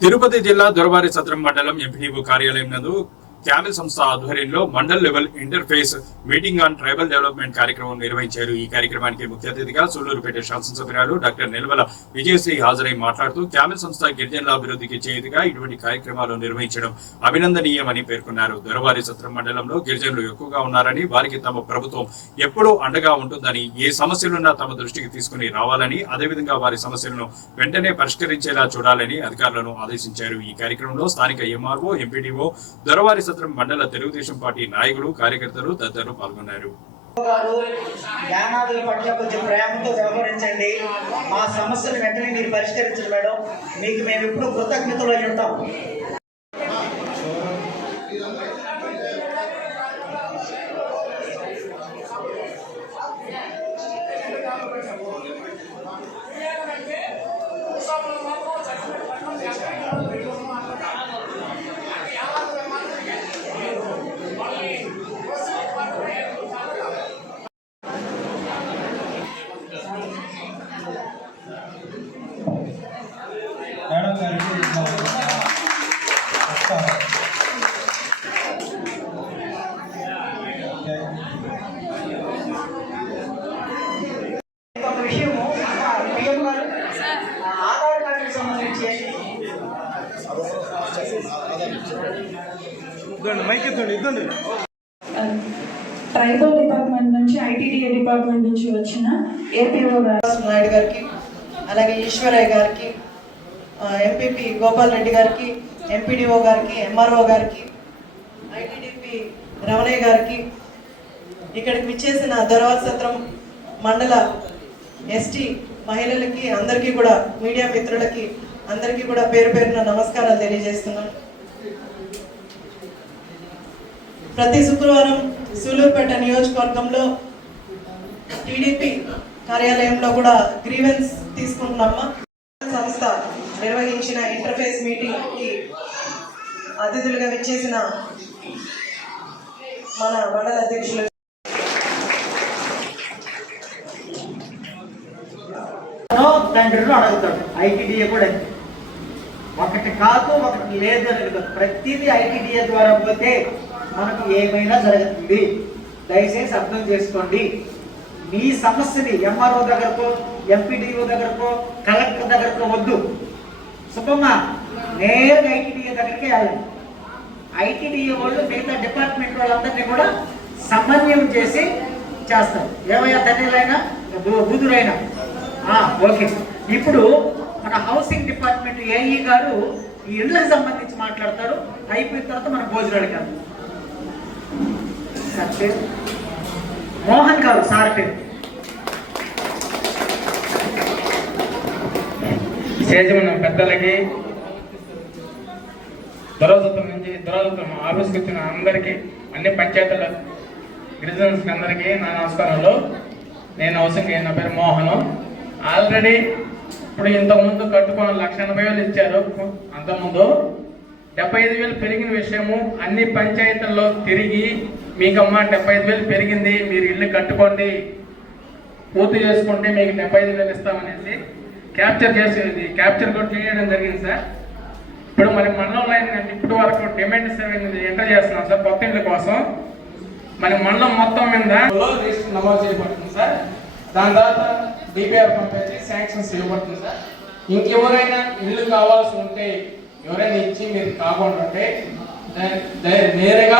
తిరుపతి జిల్లా దొరబారి సత్రం మండలం ఎంపీడీఓ కార్యాలయం నందు క్యామిల్ సంస్థ ఆధ్వర్యంలో mandal level interface meeting on tribal development కార్యక్రమం నిర్వహించారు. ఈ కార్యక్రమానికి ముఖ్య అతిథిగా సూళ్ళూరుపేట శాసనసభ్యురాలు డాక్టర్ నిల్వల విజయశ్రీ హాజరై మాట్లాడుతూ క్యామిల్ సంస్థ గిరిజనుల అభివృద్ధికి చేయుదిగా ఇటువంటి కార్యక్రమాలు నిర్వహించడం అభినందనీయమని పేర్కొన్నారు. దొరవారి సత్రం మండలంలో గిరిజనులు ఎక్కువగా ఉన్నారని వారికి తమ ప్రభుత్వం ఎప్పుడూ అండగా ఉంటుందని ఏ సమస్యలున్నా తమ దృష్టికి తీసుకుని రావాలని అదేవిధంగా వారి సమస్యలను వెంటనే పరిష్కరించేలా చూడాలని అధికారులను ఆదేశించారు. ఈ కార్యక్రమంలో స్థానిక ఎంఆర్ఓ ఎంపీడీఓ దొరవారి సత్రం మండల తెలుగుదేశం పార్టీ నాయకులు కార్యకర్తలు తదితరులు పాల్గొన్నారు. గారు యానాదుల పట్ల కొంచెం ప్రేమతో వ్యవహరించండి. మా సమస్యలు వెంటనే మీరు పరిష్కరించండి మేడం. మీకు మేము ఎప్పుడు కృతజ్ఞతలు అయి ఉంటాం మేడం గారికి విషయము పిఎం గారు ఆ, ఆధార్ కార్డుకి సంబంధించి ఇద్దండి మైక్ ఇద్దండి ఇద్దండి ట్రైబల్ డిపార్ట్మెంట్ నుంచి ఐటీడీఏ డిపార్ట్మెంట్ నుంచి వచ్చిన ఏపీఓ నాయుడు గారికి అలాగే ఈశ్వరయ్య గారికి ఎంపీపీ గోపాల్ రెడ్డి గారికి ఎంపీడీఓ గారికి ఎంఆర్ఓ గారికి ఐటీడీపీ రమణయ్య గారికి ఇక్కడికి విచ్చేసిన దొరవర్ సత్రం మండల ఎస్టీ మహిళలకి అందరికీ కూడా మీడియా మిత్రులకి అందరికీ కూడా పేరు పేరున నమస్కారాలు తెలియజేస్తున్నాను. ప్రతి శుక్రవారం సూలూరుపేట నియోజకవర్గంలో టీడీపీ కార్యాలయంలో కూడా గ్రీవెన్స్ తీసుకుంటున్నామా? సంస్థ నిర్వహించిన ఇంటర్ఫేస్ మీటింగ్కి అతిథులుగా విచ్చేసిన మన మండల అధ్యక్షులు దాని అడుగుతాడు. ఐటీడీఏ కూడా ఒకటి కాదు ఒకటి లేదు అని ప్రతిదీ ఐటీడీఏ ద్వారా పోతే మనకు ఏమైనా జరుగుతుంది. దయచేసి అర్థం చేసుకోండి. మీ సమస్యని ఎంఆర్ఓ దగ్గరకో ఎంపీడీఓ దగ్గరకో కలెక్టర్ దగ్గరకో వద్దు. సుబ్బమ్మ నేరుగా ఐటీడీఏ దగ్గరికి వెళ్ళాలి ఐటీడీఏ వాళ్ళు మిగతా డిపార్ట్మెంట్ వాళ్ళందరినీ కూడా సమన్వయం చేసి చేస్తారు. ఏమయ్యా ధన్యులైనా బూదురైనా ఓకే. ఇప్పుడు మన హౌసింగ్ డిపార్ట్మెంట్ ఏఈ గారు ఈ ఇళ్ళకి సంబంధించి మాట్లాడతారు. అయిపోయిన తర్వాత మన భోజనాలకి వెళ్దాం. సార్ పేరు? మోహన్ కాదు సార్ పేరు. స్టేజ్ ఉన్న పెద్దలకి దురదృష్టం నుంచి దురదృష్టం ఆఫీస్కి వచ్చిన అందరికీ అన్ని పంచాయతీల గిరిజనస్ అందరికీ నా నమస్కారాలు. నేను అవసరం నా పేరు? మోహను. ఆల్రెడీ ఇప్పుడు ఇంతకుముందు కట్టుకున్న లక్ష ఎనభై వేలు ఇచ్చారు. అంతకుముందు డెబ్బై ఐదు వేలు పెరిగిన విషయము అన్ని పంచాయతీల్లో తిరిగి మీకమ్మ డెబ్బై ఐదు వేలు పెరిగింది మీరు ఇల్లు కట్టుకోండి పూర్తి చేసుకుంటే మీకు డెబ్బై ఐదు వేలు ఇస్తామనేసి క్యాప్చర్ చేసేది క్యాప్చర్ కూడా చేయడం జరిగింది సార్. ఇప్పుడు మరి మండలంలో ఏంటంటే ఇప్పటి వరకు డిమాండ్ సేవింగ్ ఎంటర్ చేస్తున్నాం సార్ కొత్త ఇళ్ళ కోసం. మరి మండలం మొత్తం మీద రిజిస్టర్ నమోదు చేయబడుతుంది సార్. దాని తర్వాత డిపిఆర్ పంపించి శాంక్షన్స్ ఇవ్వబడుతుంది సార్. ఇంకెవరైనా ఇల్లు కావాల్సి ఉంటే ఎవరైనా ఇచ్చి మీరు కాకుండా ఉంటే నేరుగా